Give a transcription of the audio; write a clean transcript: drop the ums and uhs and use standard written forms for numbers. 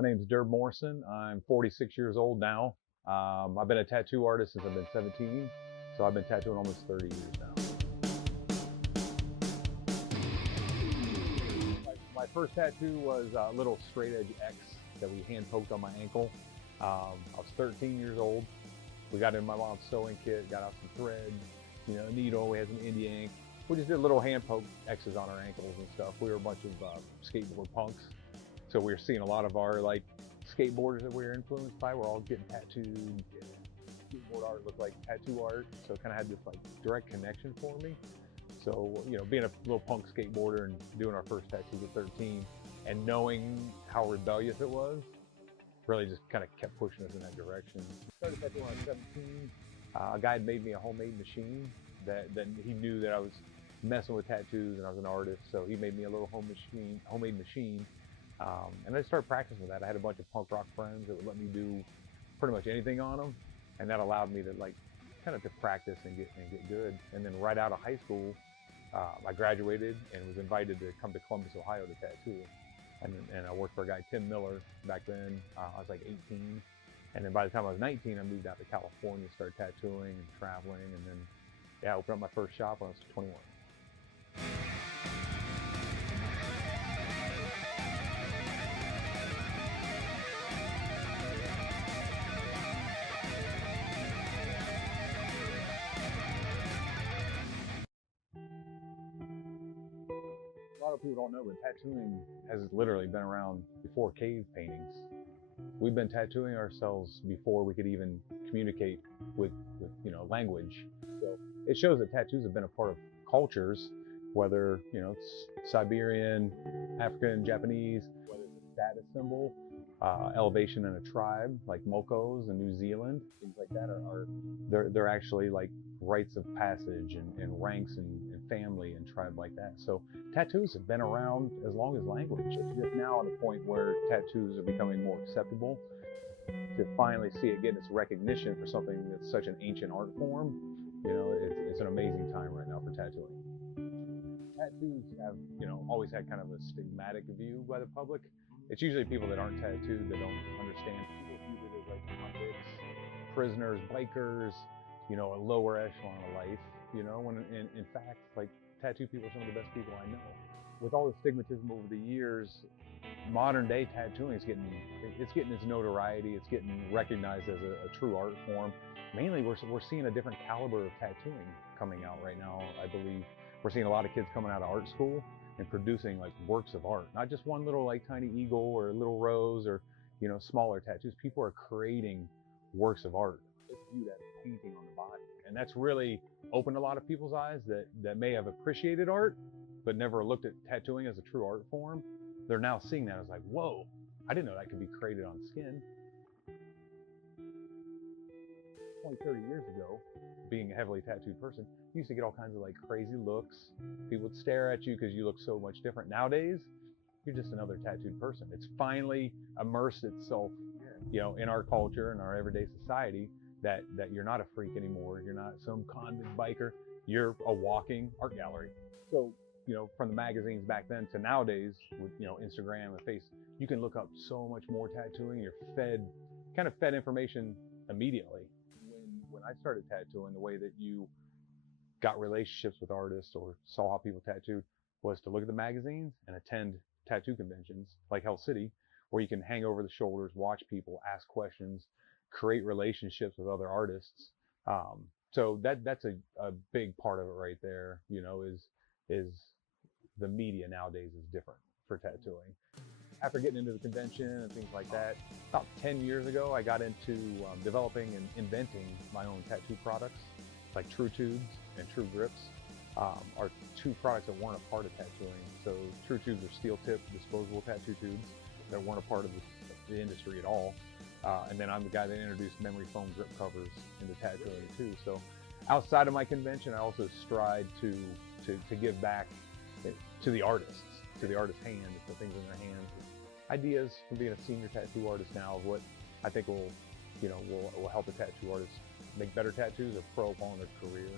My name's Durb Morrison. I'm 46 years old now. I've been a tattoo artist since I've been 17, so I've been tattooing almost 30 years now. My first tattoo was a little straight edge X that we hand poked on my ankle. I was 13 years old. We got in my mom's sewing kit, got out some thread, a needle, we had some India ink. We just did little hand poke X's on our ankles and stuff. We were a bunch of skateboard punks. So we were seeing a lot of our skateboarders that we were influenced by were all getting tattooed. Skateboard art looked like tattoo art, so it kind of had this direct connection for me. So being a little punk skateboarder and doing our first tattoos at 13 and knowing how rebellious it was, really just kind of kept pushing us in that direction. Started tattooing when I was 17. A guy had made me a homemade machine that he knew that I was messing with tattoos and I was an artist, so he made me a little homemade machine. And I started practicing with that. I had a bunch of punk rock friends that would let me do pretty much anything on them, and that allowed me to kind of to practice and get good. And then right out of high school, I graduated and was invited to come to Columbus, Ohio to tattoo. And I worked for a guy, Tim Miller, back then. I was 18. And then by the time I was 19, I moved out to California, started tattooing and traveling. And then, I opened up my first shop when I was 21. A lot of people don't know, but tattooing has literally been around before cave paintings. We've been tattooing ourselves before we could even communicate with language. So it shows that tattoos have been a part of cultures, whether it's Siberian, African, Japanese, whether it's a status symbol, elevation in a tribe like Mokos in New Zealand, things like that they're actually like rites of passage and ranks and family and tribe like that. So tattoos have been around as long as language. It's just now at a point where tattoos are becoming more acceptable. To finally see it get its recognition for something that's such an ancient art form, it's an amazing time right now for tattooing. Tattoos have, always had kind of a stigmatic view by the public. It's usually people that aren't tattooed that don't understand. People view it as like convicts, prisoners, bikers, a lower echelon of life. When in fact, tattoo people are some of the best people I know. With all the stigmatism over the years, modern day tattooing is getting its notoriety. It's getting recognized as a true art form. Mainly, we're seeing a different caliber of tattooing coming out right now. I believe we're seeing a lot of kids coming out of art school and producing works of art, not just one little tiny eagle or a little rose or smaller tattoos. People are creating works of art. It's viewed as painting on the body, and that's really opened a lot of people's eyes that may have appreciated art but never looked at tattooing as a true art form. They're now seeing that as whoa, I didn't know that could be created on skin. 20, 30 years ago, being a heavily tattooed person, you used to get all kinds of crazy looks. People would stare at you because you look so much different. Nowadays, you're just another tattooed person. It's finally immersed itself, in our culture and our everyday society, that you're not a freak anymore. You're not some convict biker. You're a walking art gallery. So, from the magazines back then to nowadays with, Instagram and Facebook, you can look up so much more tattooing. You're fed information immediately. When I started tattooing, the way that you got relationships with artists or saw how people tattooed was to look at the magazines and attend tattoo conventions like Hell City, where you can hang over the shoulders, watch people, ask questions, create relationships with other artists. So that's a big part of it right there, is the media nowadays is different for tattooing. After getting into the convention and things like that, about 10 years ago, I got into developing and inventing my own tattoo products, like True Tubes and True Grips, are two products that weren't a part of tattooing. So True Tubes are steel tip disposable tattoo tubes that weren't a part of the industry at all. And then I'm the guy that introduced memory foam grip covers into tattooing too. So outside of my convention, I also strive to give back to the artists, to the artist's hand, the things in their hands. Ideas from being a senior tattoo artist now of what I think will help a tattoo artist make better tattoos or pro along their career.